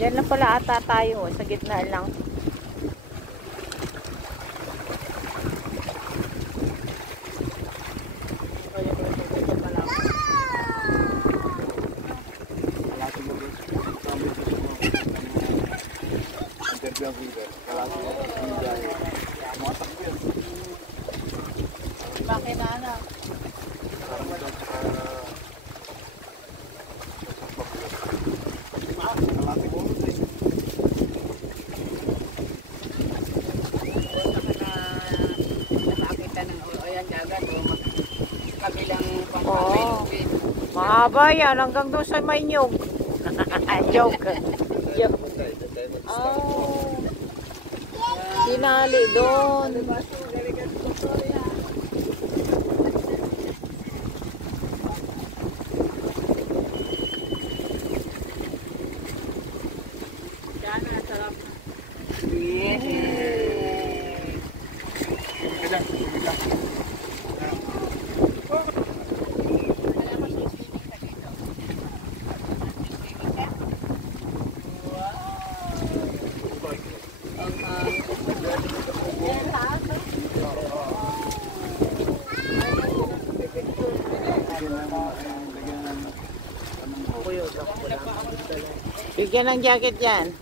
Diyan lang pala ata tayo, sa gitna lang. Bakit na ano? Oo. Mahaba yan hanggang doon sa may nyug. Joke. Joke. Oh. Sinali doon. Bigyan ng jacket yan.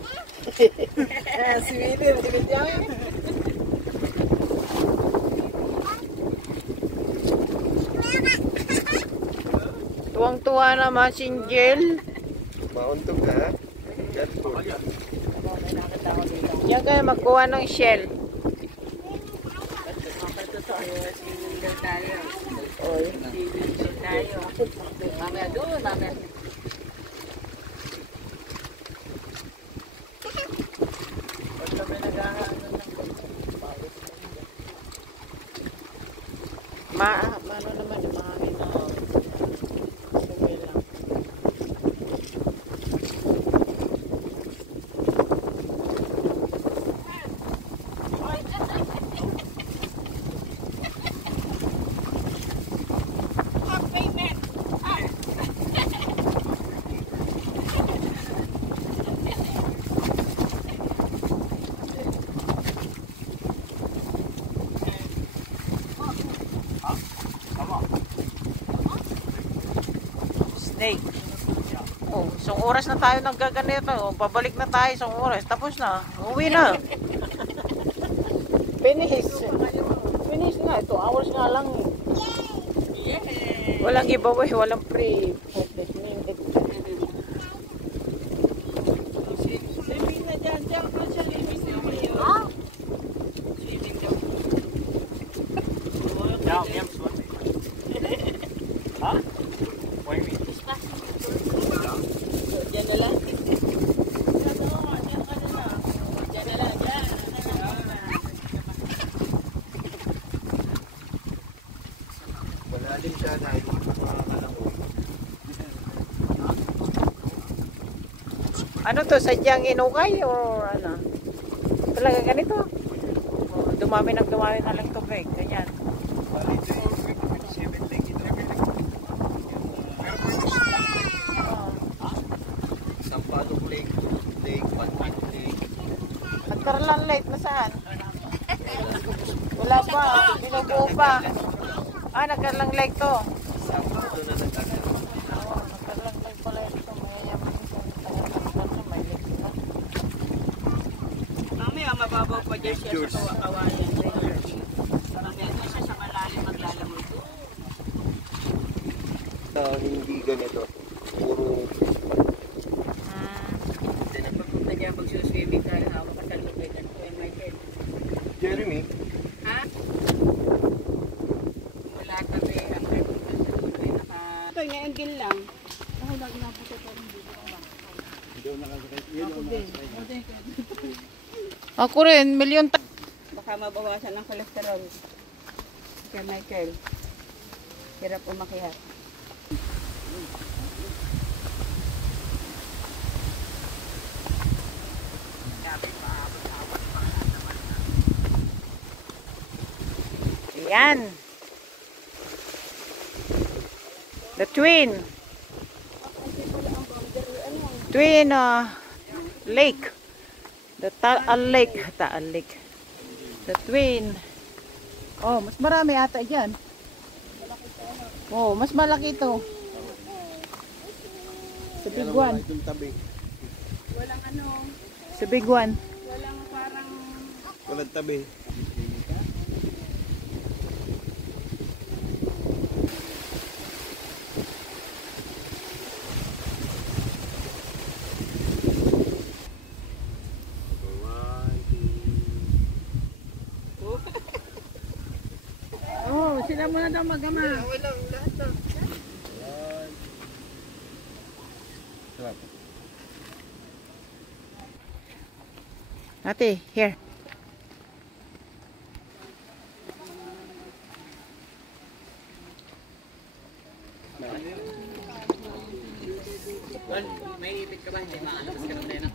Si Willie, bigyan jacket. Tuwang-tuwa naman si Angel. Mauntog ka, ha? Careful. Diyan kayo magkuha ng shell. Oy. Mamaya doon, mamaya. Ano naman yung mahangin na sumay lang. Snake. Oh, isang oras na tayo naggaganito. Oh, babalik na tayo isang oras. Tapos na. Uwi na. Finish. Finish na. 2 hours nga lang. Walang giveaway. Walang free. Ano to? Sadyang inukay o ano? Talaga ganito? Dumami na lang tubig. Ganyan. Sampalok Lake, Pantan Lake. Nagkaroon late na saan? Wala pa. Binubuo pa. Nagkaroon lake to. Ito na nagkakaroon. Nagkaroon lake pala ito. Mayayaman Mamaya mababaw pa dyan siya sa kawayan. Mamaya dyan siya sa malalim maglalamoy doon. Hindi ganito. Puro Pagpunta dyan, magsuswimming tayo, hawak ka sa lubid. Ano po yung Michael? Jeremy. Ha? Wala kami ang naka... Ito, ngayon lang. Ako lagi na po siya parang dito. Ako din. Ako rin, milyon Baka mabawasan ng cholesterol. Kaya Michael, hirap umakyat. Yan. The twin. Twin, lake. The Taal Lake. Taal Lake. The Twin. Oh, mas marami ata dyan. Oh, mas malaki ito. Sa big one. Itong tabi. Walang ano, Sa big one. walang parang... Walang tabi. Oh, sila muna daw magama. Ate, here. May ipit ka ba? Hindi maalas ka na.